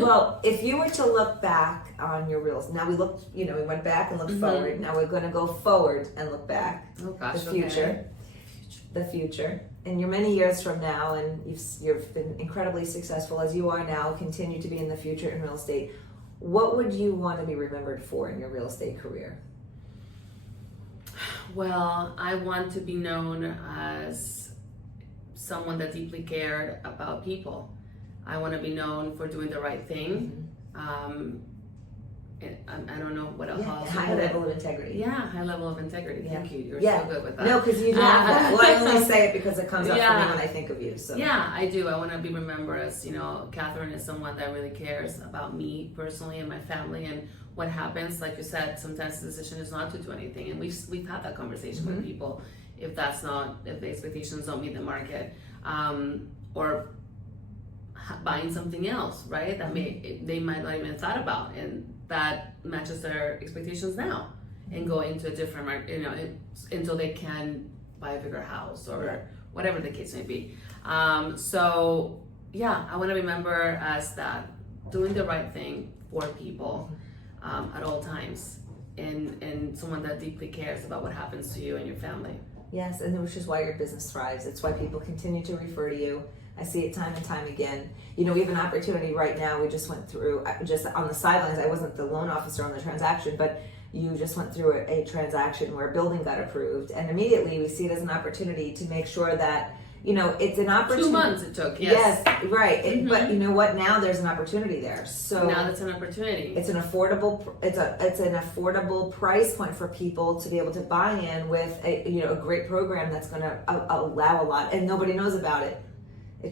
Well, if you were to look back on your reels, now we looked, we went back and looked forward. Now we're going to go forward and look back. Oh gosh, the future. The future. And you're many years from now, and you've been incredibly successful as you are now, continue to be in the future in real estate. What would you want to be remembered for in your real estate career? Well, I want to be known as someone that deeply cared about people. I want to be known for doing the right thing. I don't know what else. High level of integrity. Yeah, high level of integrity. Yeah. Thank you. You're so good with that. No, because you do have that. Well, I only say it because it comes up for me when I think of you. So. Yeah, I do. I want to be remembered as, Catherine is someone that really cares about me personally and my family and what happens. Like you said, sometimes the decision is not to do anything, and we've had that conversation with people. If the expectations don't meet the market, or buying something else, right? That they might not even thought about, and that matches their expectations now, and go into a different market, until they can buy a bigger house or whatever the case may be. So yeah, I want to remember as that, doing the right thing for people at all times, and someone that deeply cares about what happens to you and your family. Yes, and which is why your business thrives. It's why people continue to refer to you. I see it time and time again. We have an opportunity right now. We just went through, just on the sidelines, I wasn't the loan officer on the transaction, but you just went through a transaction where a building got approved, and immediately we see it as an opportunity to make sure that, it's an opportunity. 2 months it took, yes. Yes, right. But you know what? Now there's an opportunity there. So now that's an opportunity. It's an affordable price point for people to be able to buy in with a great program that's going to allow a lot, and nobody knows about it.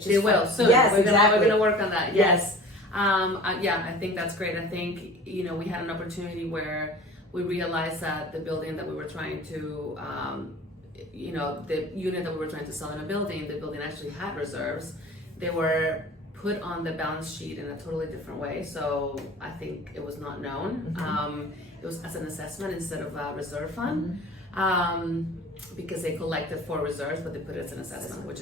They will soon. Yes, we're going to work on that. Yes. I think that's great. I think, we had an opportunity where we realized that the building that we were trying to, the unit that we were trying to sell in the building actually had reserves. They were put on the balance sheet in a totally different way. So I think it was not known. It was as an assessment instead of a reserve fund. Because they collected for reserves, but they put it as an assessment, which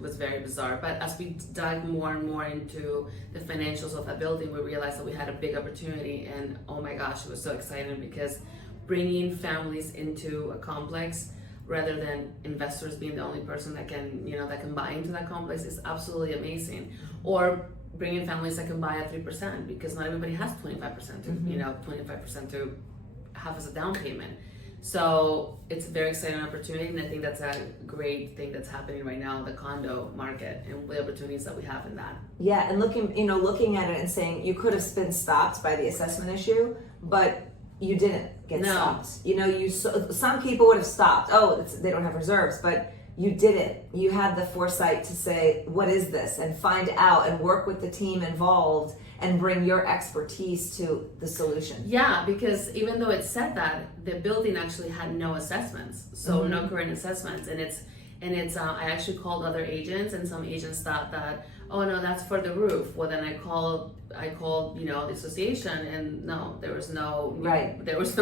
was very bizarre. But as we dug more and more into the financials of that building, we realized that we had a big opportunity, and oh my gosh, it was so exciting, because bringing families into a complex rather than investors being the only person that can buy into that complex is absolutely amazing. Or bringing families that can buy at 3%, because not everybody has 25% to 25% to have as a down payment. So it's a very exciting opportunity, and I think that's a great thing that's happening right now in the condo market and the opportunities that we have in that. Yeah, and looking at it and saying you could have been stopped by the assessment issue, but you didn't get stopped. Some people would have stopped. They don't have reserves, but you didn't. You had the foresight to say, what is this? And find out and work with the team involved and bring your expertise to the solution. Yeah, because even though it said that, the building actually had no assessments, so no current assessments, and it's I actually called other agents, and some agents thought that, oh no, that's for the roof. Well, then I called the association, and no, there was no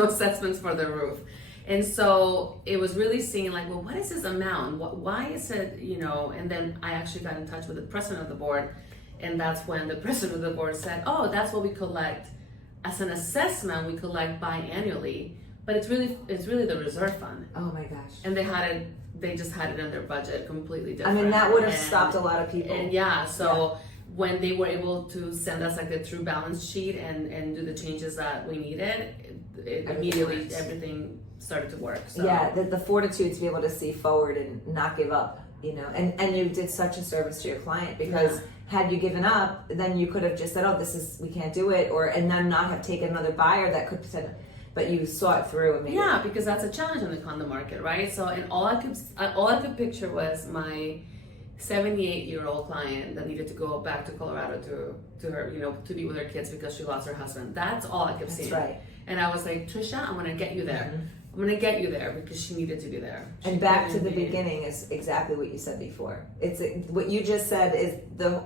assessments for the roof. And so it was really seeing like, well, what is this amount? Why is it, and then I actually got in touch with the president of the board, and that's when the president of the board said, oh, that's what we collect as an assessment. We collect biannually, but it's really the reserve fund. Oh my gosh. And they just had it in their budget completely different. I mean, that would have stopped a lot of people. And when they were able to send us like the true balance sheet and do the changes that we needed, immediately everything started to work. So. Yeah, the fortitude to be able to see forward and not give up, and you did such a service to your client, because had you given up, then you could have just said, we can't do it, and then not have taken another buyer that could said, but you saw it through and made it. Because that's a challenge in the condo market, right? So, and all I could picture was my 78-year-old client that needed to go back to Colorado to her, to be with her kids because she lost her husband. That's all I kept seeing. That's right. And I was like, Trisha, I'm going to get you there. I'm going to get you there, because she needed to be there. And back to the beginning is exactly what you said before. What you just said is the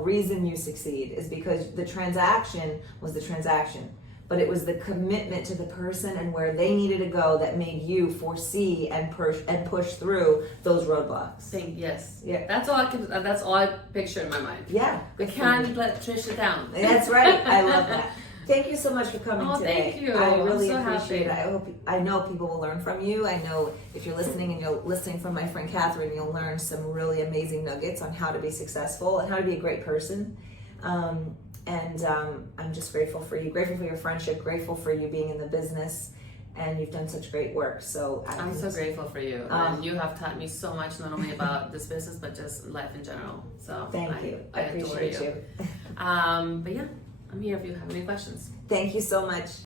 reason you succeed is because the transaction was the transaction. but it was the commitment to the person and where they needed to go that made you foresee and push through those roadblocks. Yes. Yeah. That's all I picture in my mind. Yeah. We can't let Trisha down. That's right. I love that. Thank you so much for coming today. Thank you. I really I'm so appreciate happy. it. I know people will learn from you. I know if you're listening and you're listening from my friend Catherine, you'll learn some really amazing nuggets on how to be successful and how to be a great person. I'm just grateful for you, grateful for your friendship, grateful for you being in the business, and you've done such great work. So I'm so grateful for you. And you have taught me so much, not only about this business, but just life in general. So thank you. I adore appreciate you. But yeah, I'm here if you have any questions. Thank you so much.